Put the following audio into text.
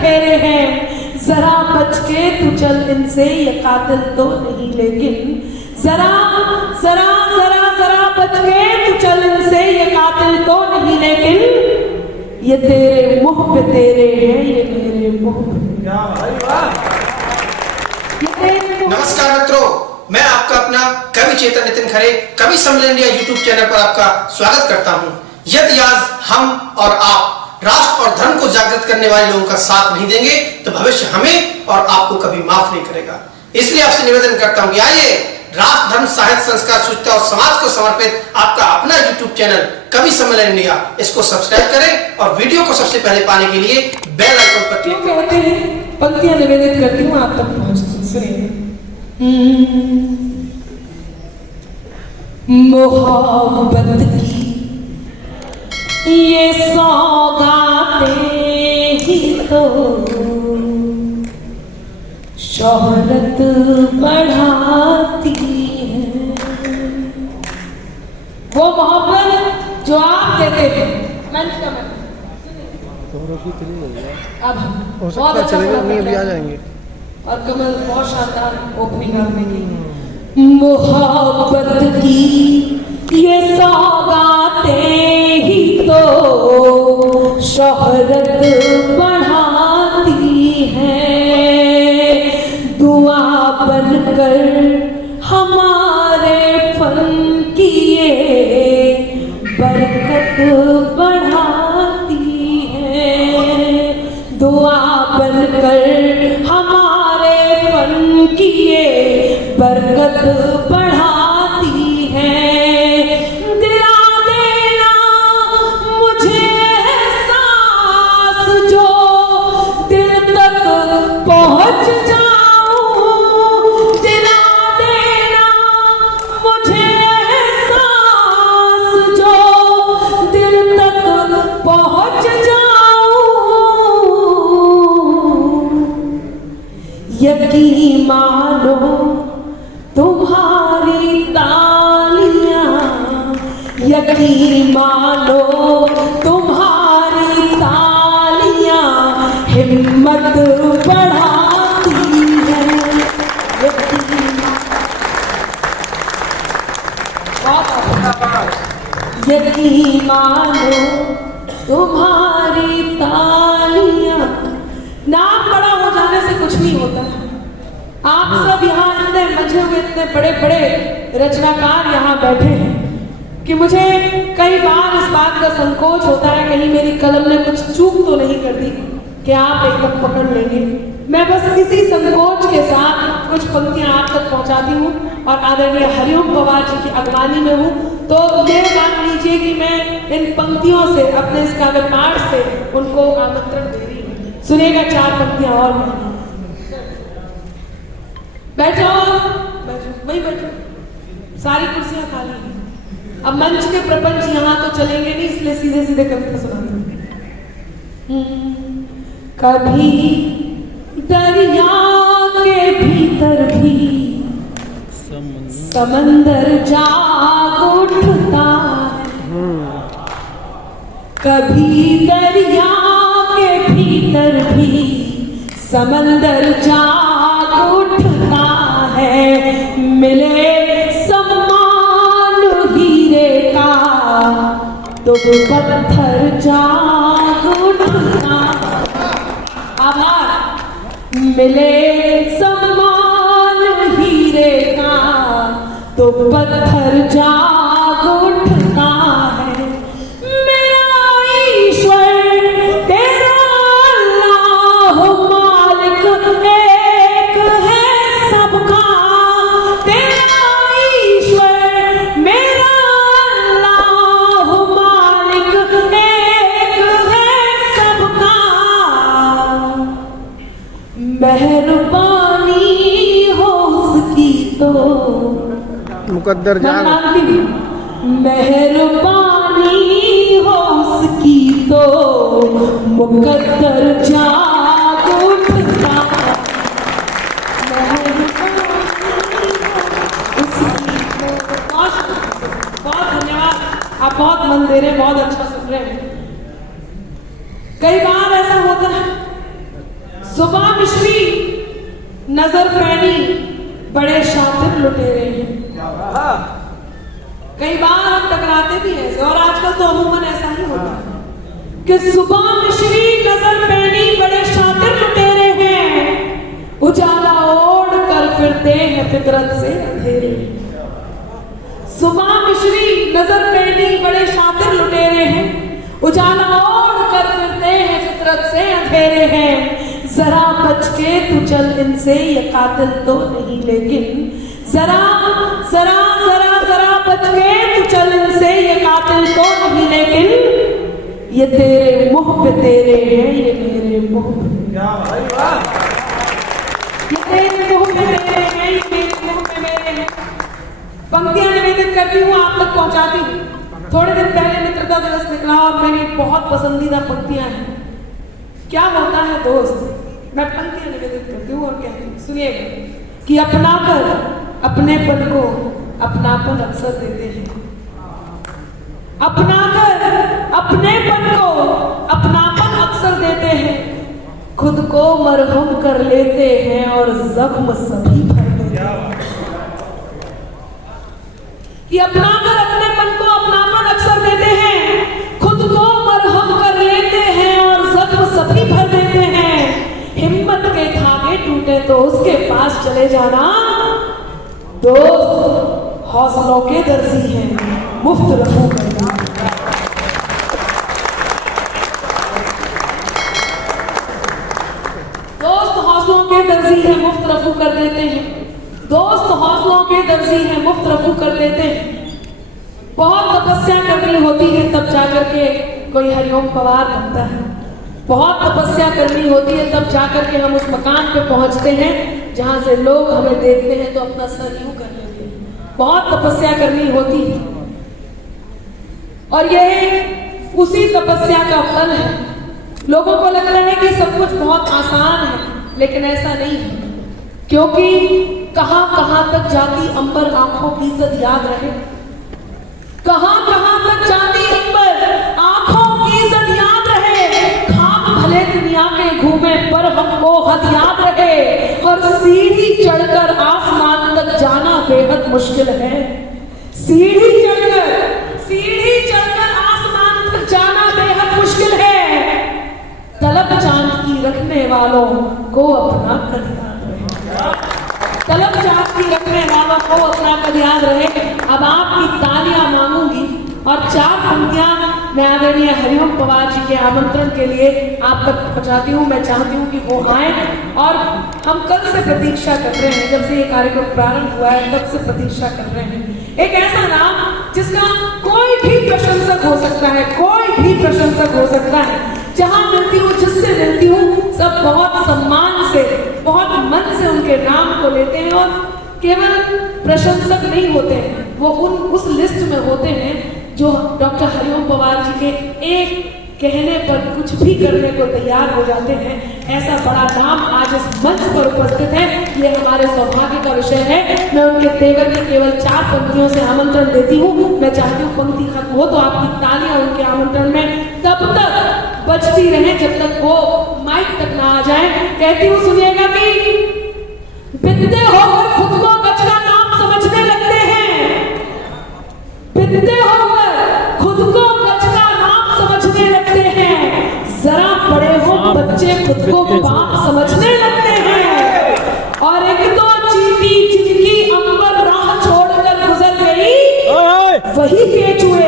लुटेरे हैं, जरा बच के तू चल इनसे, ये कातिल तो नहीं लेकिन जरा जरा जरा जरा बच के तू चल इनसे, ये कातिल तो नहीं लेकिन ये तेरे मुंह पे तेरे हैं, ये मेरे मुंह पे। नमस्कार मित्रों, मैं आपका अपना कवि चेतन नितिन खरे कवि सम्मेलन इंडिया यूट्यूब चैनल पर आपका स्वागत करता हूं। यदि आज हम और आप राष्ट्र और धर्म को जागृत करने वाले लोगों का साथ नहीं देंगे तो भविष्य हमें और आपको कभी माफ नहीं करेगा। इसलिए आपसे निवेदन करता हूं कि आइए राष्ट्र, धर्म, साहित्य, संस्कार, शुचिता और समाज को समर्पित आपका अपना यूट्यूब चैनल कवि सम्मेलन इंडिया, इसको सब्सक्राइब करें और वीडियो को सबसे पहले पाने के लिए बेल आइकन पर क्लिक करें। पंक्तियां निवेदित करती हूँ, आप तक पहुंचती, सुनिए। मोहब्बत की ये सौगातें ही तो शोहरत बढ़ाती है। वो मोहब्बत जो आप देते हैं, मंच का मंच अब हो सकता है चलेगा नहीं, अभी आ जाएंगे। और कमल बहुत शानदार ओपनिंग आपने की। मोहब्बत की ये सौगातें ही तो शोहरत बढ़ाती हैं, दुआ बनकर हमारे फन की ये बरकत बढ़ाती है, दुआ बनकर हमारे फन की ये बरकत बढ़ाती है। दिला देना मुझे एहसास जो दिल तक पहुंच जाऊं, दिला देना मुझे एहसास जो दिल तक पहुंच जाऊं, यकीन मानो तुम्हारी तालियां, यकीन मानो तुम्हारी तालियां हिम्मत बढ़ाती है। यकीन मानो तुम्हारी तालियां। नाम बड़ा हो जाने से कुछ नहीं होता है। आप सब यहाँ इतने मजे हुए, इतने बड़े बड़े रचनाकार यहाँ बैठे हैं कि मुझे कई बार इस बात का संकोच होता है कहीं मेरी कलम ने कुछ चूक तो नहीं कर दी कि आप एकदम पकड़ लेंगे। मैं बस इसी संकोच के साथ कुछ पंक्तियां आप तक पहुंचाती हूँ और आदरणीय हरिओम पवार जी की अगवानी में हूँ, तो ये मान लीजिए कि मैं इन पंक्तियों से, अपने इस काव्य पाठ से उनको आमंत्रण दे रही हूँ। सुनिएगा चार पंक्तियां और बैठो, वही बैठो, सारी कुर्सियां खाली हैं। अब मंच के प्रपंच यहाँ तो चलेंगे नहीं, इसलिए सीधे सीधे कविता सुनाती हूँ। कभी दरिया के भीतर भी समंदर जाग उठता है, कभी दरिया के भीतर भी समंदर जाग उठता है, मिले सम्मान हीरे का तो पत्थर जाग उठता, आभार, मिले सम्मान हीरे का तो पत्थर जाग उठता है। मेरा ईश्वर तेरा अल्लाह मालिक एक है सबका, तेरा ईश्वर मेरा अल्लाह मालिक एक है सबका, मेहरबानी हो उसकी तो मुकद्दर जाग, मेहरबानी हो उसकी तो मुकद्दर जाग उठता, बहुत धन्यवाद, आप बहुत मन दे रहे हैं, बहुत अच्छा सुन रहे हैं। कई बार ऐसा होता है सुबह मिश्री नजर पैनी बड़े शातिर लुटेरे हैं। कई बार हम टकराते भी हैं और आजकल तो अमूमन ऐसा ही होता है कि सुबह मिश्री नजर पैनी बड़े शातिर लुटेरे हैं, उजाला ओढ़ कर फिरते हैं फितरत से अंधेरे। सुबह मिश्री नजर पैनी बड़े शातिर लुटेरे हैं, उजाला ओढ़ कर फिरते हैं फितरत से अंधेरे हैं। जरा बच के तू चल इनसे, ये कातिल तो नहीं लेकिन जरा जरा जरा जरा बच के तू चल इनसे, ये कातिल तो नहीं लेकिन ये तेरे मुंह पे तेरे हैं, ये मेरे मुंह पे, ये तेरे मुंह पे मेरे हैं, ये मेरे मुंह पे मेरे हैं। पंक्तियां निवेदित करती हूँ, आप तक पहुंचाती हूँ। थोड़े दिन पहले मित्रता दिवस निकला और मेरी बहुत पसंदीदा पंक्तियां हैं। क्या होता है दोस्त, मैं पंक्तियां निवेदित करती हूँ और कहती हूँ, सुनिएगा कि अपना कर अपनेपन को अपनापन अक्सर देते हैं। अपना कर अपनेपन को अपनापन अक्सर देते हैं, खुद को मरहम कर लेते हैं और जख्म सभी भर देते हैं। कि अपना कर अपनेपन को अपनापन अक्सर देते हैं, खुद को मरहम कर लेते हैं और जख्म सभी भर देते हैं। हिम्मत के धागे टूटे तो उसके पास चले जाना, दोस्त हौसलों के दर्जी हैं, मुफ्त रफू करना। दोस्त हौसलों के दर्जी हैं, मुफ्त रफू कर देते हैं। दोस्त हौसलों के दर्जी हैं, मुफ्त रफू कर देते हैं। बहुत तपस्या करनी होती है तब जाकर के कोई हरिओम पवार बनता है। बहुत तपस्या करनी होती है तब जाकर के हम उस मकान पे पहुंचते हैं जहां से लोग हमें देखते हैं तो अपना सर यूं कर लेते हैं। बहुत तपस्या करनी होती है और यह उसी तपस्या का फल है। लोगों को लगता है कि सब कुछ बहुत आसान है, लेकिन ऐसा नहीं है, क्योंकि कहां कहां तक जाती अंबर आंखों की इज्जत याद रहे। कहां कहां तक जाती अंबर आंखों की इज्जत याद रहे। खाक भले दुनिया के घूमे पर हमको हद याद रहे, और सीढ़ी चढ़कर आसमान तक जाना बेहद मुश्किल है। सीढ़ी चढ़कर आसमान तक जाना बेहद मुश्किल है। तलब चांद की रखने वालों को अपना कद याद रहे। तलब चांद की रखने वालों को अपना कद याद रहे। अब आपकी तालियां मांगूंगी और 4 पंक्तियां मैं आदरणीय हरिओम पवार जी के आमंत्रण के लिए आप तक पहुंचाती हूँ। मैं चाहती हूँ कि वो आए, और हम कल से प्रतीक्षा कर रहे हैं, जब से ये कार्यक्रम प्रारंभ हुआ है तब से प्रतीक्षा कर रहे हैं। एक ऐसा नाम जिसका कोई भी प्रशंसक हो सकता है, कोई भी प्रशंसक हो सकता है। जहां मिलती हूँ, जिससे मिलती हूँ, सब बहुत सम्मान से, बहुत मन से उनके नाम को लेते हैं, और केवल प्रशंसक नहीं होते हैं, वो उस लिस्ट में होते हैं जो डॉक्टर हरिओम पवार जी के एक कहने पर कुछ भी करने को तैयार हो जाते हैं। ऐसा बड़ा नाम आज इस मंच पर उपस्थित है, ये हमारे सौभाग्य का विषय है। मैं उनके तेवर में केवल 4 पंक्तियों से आमंत्रण देती हूँ। मैं चाहती हूँ पंक्ति खत्म हो तो आपकी तालियां उनके आमंत्रण में तब तक बजती रहे जब तक वो माइक तक ना आ जाए। कहती हूँ, सुनिएगा कि बिंदे होकर खुद को गज का नाम समझने लगते हैं। बिंदे होकर खुद को गज का नाम समझने लगते हैं। जरा बड़े हो बच्चे खुद को बाप समझने लगते हैं। और एक दो चींटी जिनकी अंबर राह छोड़कर गुजर गई, वही केचुए